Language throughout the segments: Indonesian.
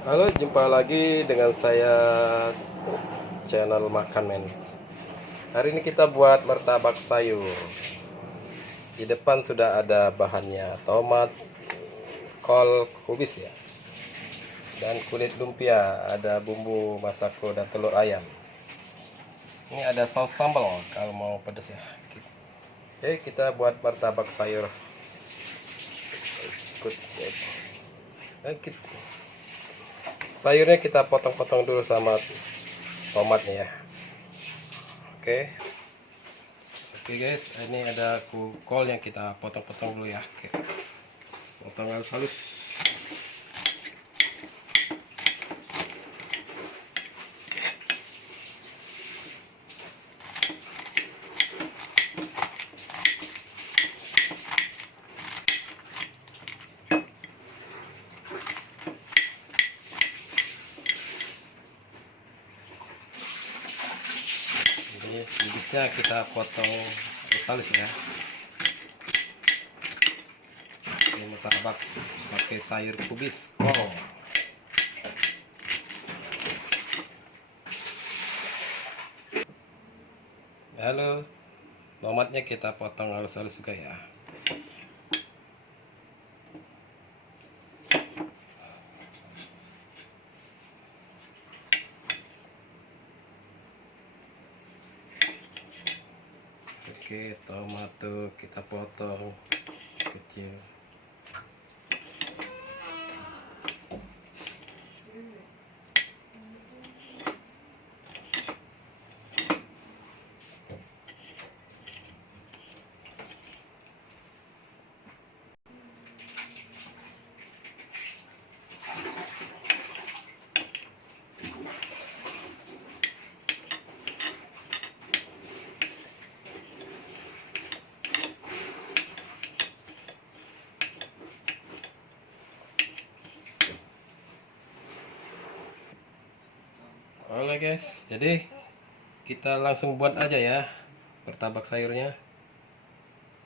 Halo, jumpa lagi dengan saya channel Makan Men. Hari ini kita buat martabak sayur. Di depan sudah ada bahannya, tomat, kol kubis ya, dan kulit lumpia, ada bumbu masako dan telur ayam. Ini ada saus sambal kalau mau pedas ya. Oke, kita buat martabak sayur. Ikut. Sayurnya kita potong-potong dulu sama tomatnya ya. Oke. Oke guys, ini ada kol yang kita potong-potong dulu ya. Oke. Potong halus-halus. Ini kubisnya kita potong halus ya. Ini martabak pakai sayur kubis kol. Lalu tomatnya kita potong halus-halus juga ya. Oke, tomat tuh kita potong kecil. Oke guys, jadi kita langsung buat aja ya martabak sayurnya.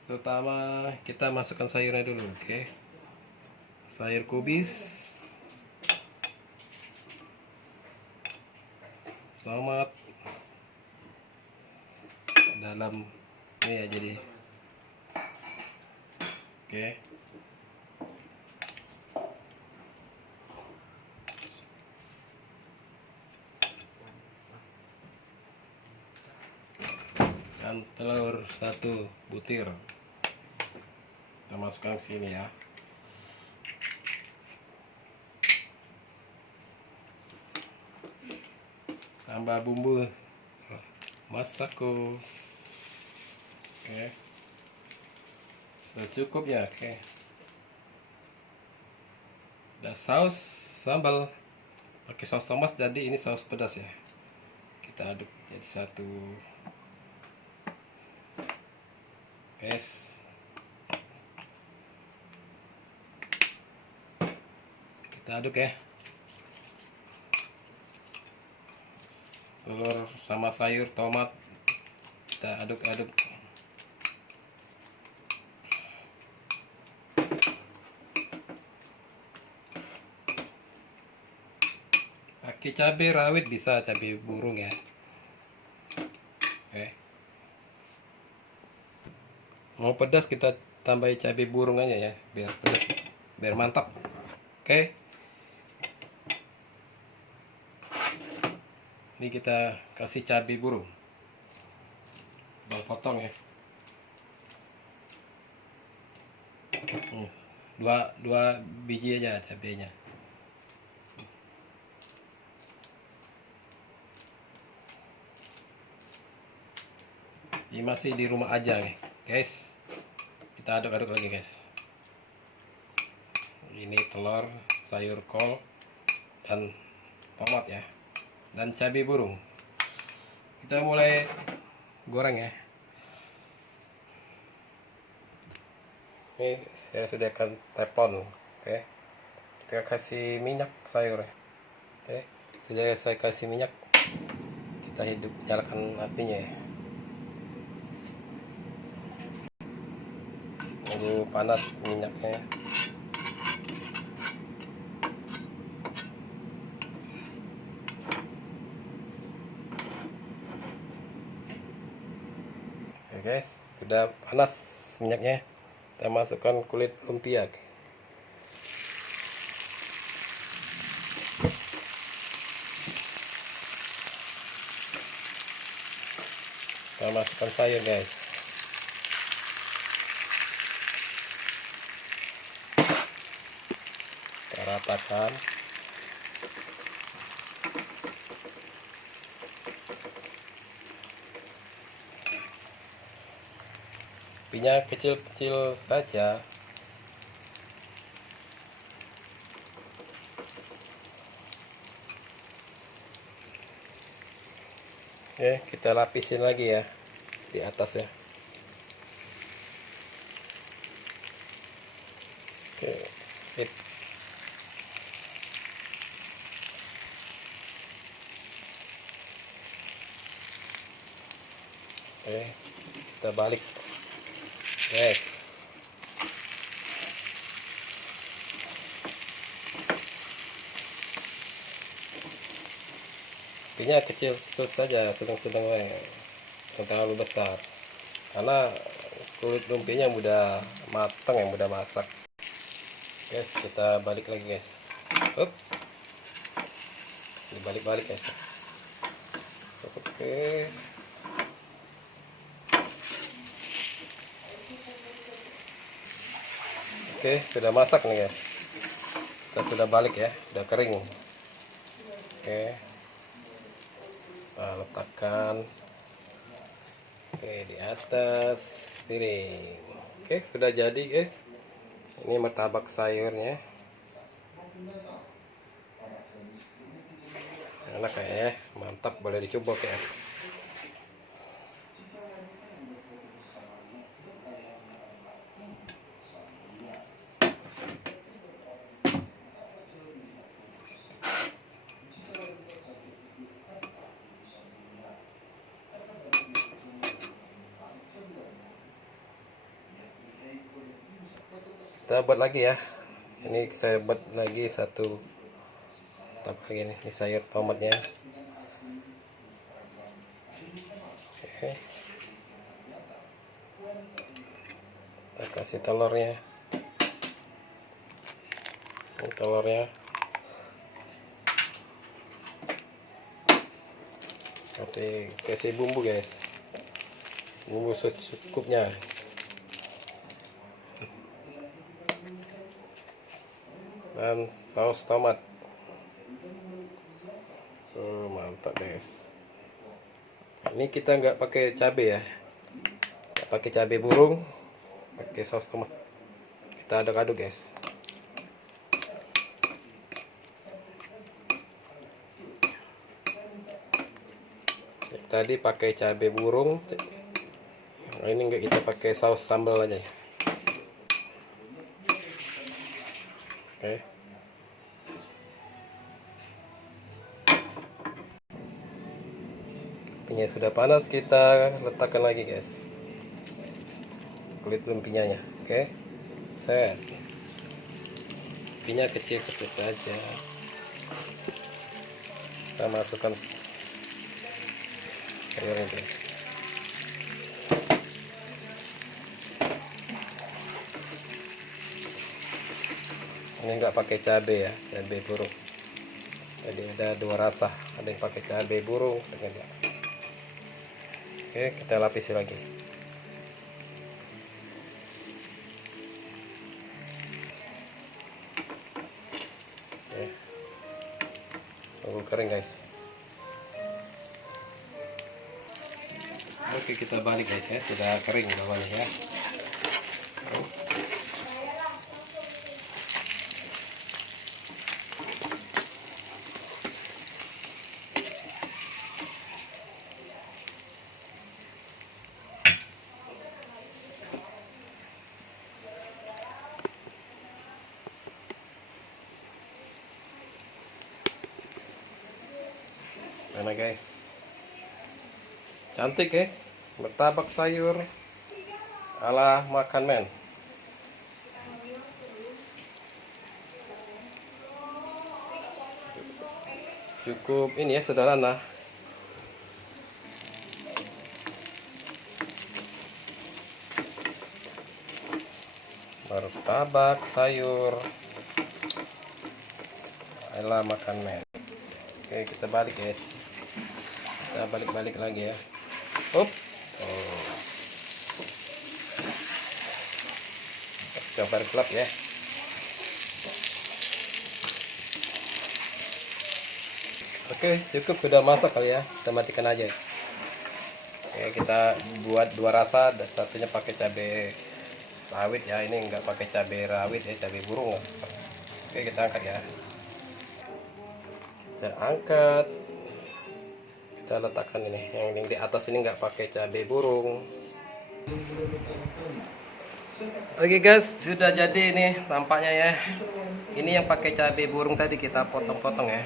Terutama kita masukkan sayurnya dulu, oke. Sayur kubis, tomat dalam ini ya, jadi oke. Dan telur 1 butir kita masukkan ke sini ya. Tambah bumbu masako, oke, secukupnya. Oke, ada saus sambal pakai saus tomat, jadi ini saus pedas ya. Kita aduk jadi satu. Guys, kita aduk ya. Telur sama sayur tomat kita aduk-aduk. Pakai cabai rawit, bisa cabai burung ya. Oke, mau pedas kita tambahin cabai burung aja ya, biar pedas, biar mantap. Oke, ini kita kasih cabai burung, bang potong ya. Dua biji aja cabainya. Ini masih di rumah aja nih guys, kita aduk-aduk lagi guys. Ini telur, sayur kol, dan tomat ya, dan cabai burung. Kita mulai goreng ya. Ini saya sediakan teflon. Oke, kita kasih minyak sayur. Oke, sudah saya kasih minyak, kita nyalakan apinya ya. Tunggu panas minyaknya. guys, sudah panas minyaknya. Kita masukkan kulit lumpia. Kita masukkan sayur guys. Kita ratakan. Apinya kecil-kecil saja. Oke, kita lapisin lagi ya di atas ya. Oke, sip. Oke, kita balik guys. Apinya kecil-kecil saja, sedang-sedang ya. Jangan terlalu besar, karena kulit lumpianya mudah matang, yang mudah masak. Guys, kita balik lagi guys. Up, dibalik-balik guys. Oke. Oke, sudah masak nih guys. Kita sudah balik ya, sudah kering. Oke, kita letakkan di atas piring. Oke, sudah jadi guys. Ini martabak sayurnya. Enak kayaknya, mantap, boleh dicoba guys. Kita buat lagi ya. Ini saya buat lagi satu tab lagi nih, ini sayur tomatnya. Oke. Kita kasih telurnya. Ini telurnya. Nanti kasih bumbu guys. Bumbu secukupnya. Dan saus tomat. Mantap guys. Ini kita nggak pakai cabai ya, nggak pakai cabai burung, pakai saus tomat. Kita aduk-aduk guys. Tadi pakai cabai burung, nah, ini nggak, kita pakai saus sambal aja ya. Oke. Minyak sudah panas, kita letakkan lagi guys kulit lumpianya. Oke, set. Minyak kecil-kecil saja. Kita masukkan sayurnya guys. Ini nggak pakai cabai ya, cabai burung. Jadi ada dua rasa, ada yang pakai cabai burung, ada enggak. Oke, kita lapisi lagi. Oke, tunggu kering guys. Oke, kita balik guys ya, sudah kering bawahnya ya. Mana guys, cantik guys, martabak sayur ala Makan Man. Cukup ini ya, sederhana. Martabak sayur ala makan men. Oke, kita balik guys. Kita balik-balik lagi ya. Up. Oh. Coba klap ya. Oke, cukup sudah masak kali ya. Kita matikan aja. Oke, kita buat dua rasa. Satunya pakai cabai rawit ya. Ini enggak pakai cabai rawit ya, cabai burung. Oke, kita angkat ya. Kita angkat. Kita letakkan ini. Yang di atas ini enggak pakai cabai burung. Oke guys, sudah jadi ini tampaknya ya. Ini yang pakai cabai burung tadi kita potong-potong ya.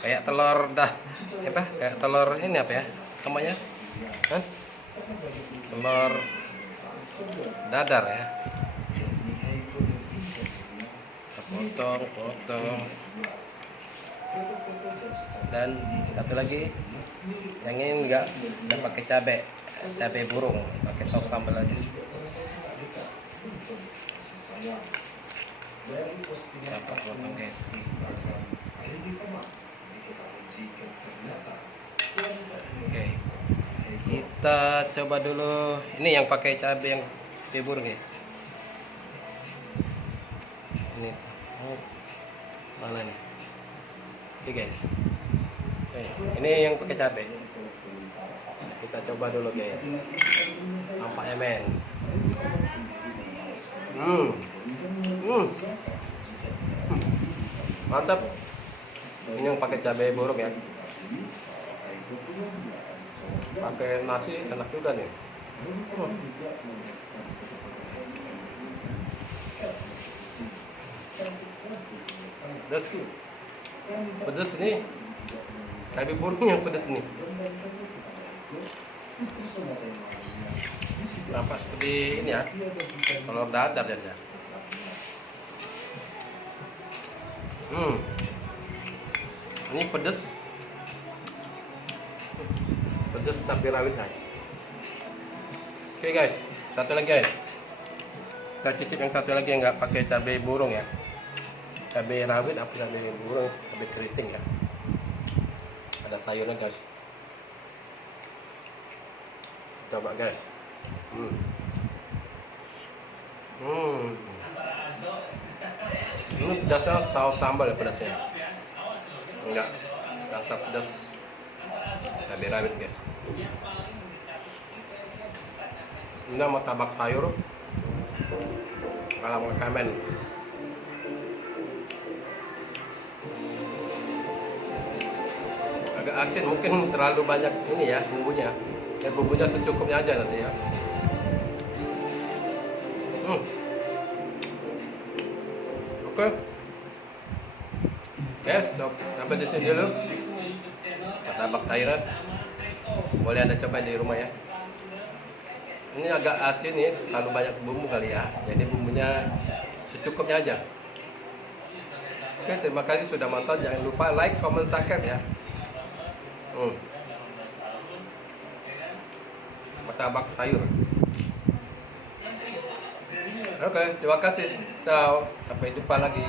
Kayak telur dah, apa? Kayak telur ini apa ya? Namanya? Hah? Telur dadar ya. Kita potong. Dan satu lagi, yang ini enggak pakai cabai burung, pakai saus sambal aja. Kita potong guys. Oke, kita coba dulu. Ini yang pakai cabai yang burung guys. Ini mana nih? Oke guys. Oke, ini yang pakai cabai. Kita coba dulu guys. Nampaknya men. Mantap. Ini yang pakai cabai burung ya. Pakai nasi enak juga nih. Pedas nih. Cabai burung yang pedas nih. Nampak seperti ini ya. Telur dadar ya. Ini pedas tapi rawit guys. Oke guys, satu lagi guys. Kita cicip yang satu lagi yang nggak pakai cabai burung ya. Cabai rawit apa cabai burung, cabai keriting ya. Ada sayurnya guys. Coba guys. Ini pedasnya saus sambal ya pedasnya. Enggak rasa pedas cabai rawit guys. Ini martabak sayur ala makan men. Agak asin, mungkin terlalu banyak ini ya bumbunya. Ya bumbunya secukupnya aja nanti ya. Oke. Guys, sampai di sini dulu. Martabak sayur. Boleh Anda coba di rumah ya. Ini agak asin nih, terlalu banyak bumbu kali ya. Jadi bumbunya secukupnya aja. Oke, terima kasih sudah nonton. Jangan lupa like, comment, subscribe ya. Martabak sayur. Oke, terima kasih. Ciao. Sampai jumpa lagi.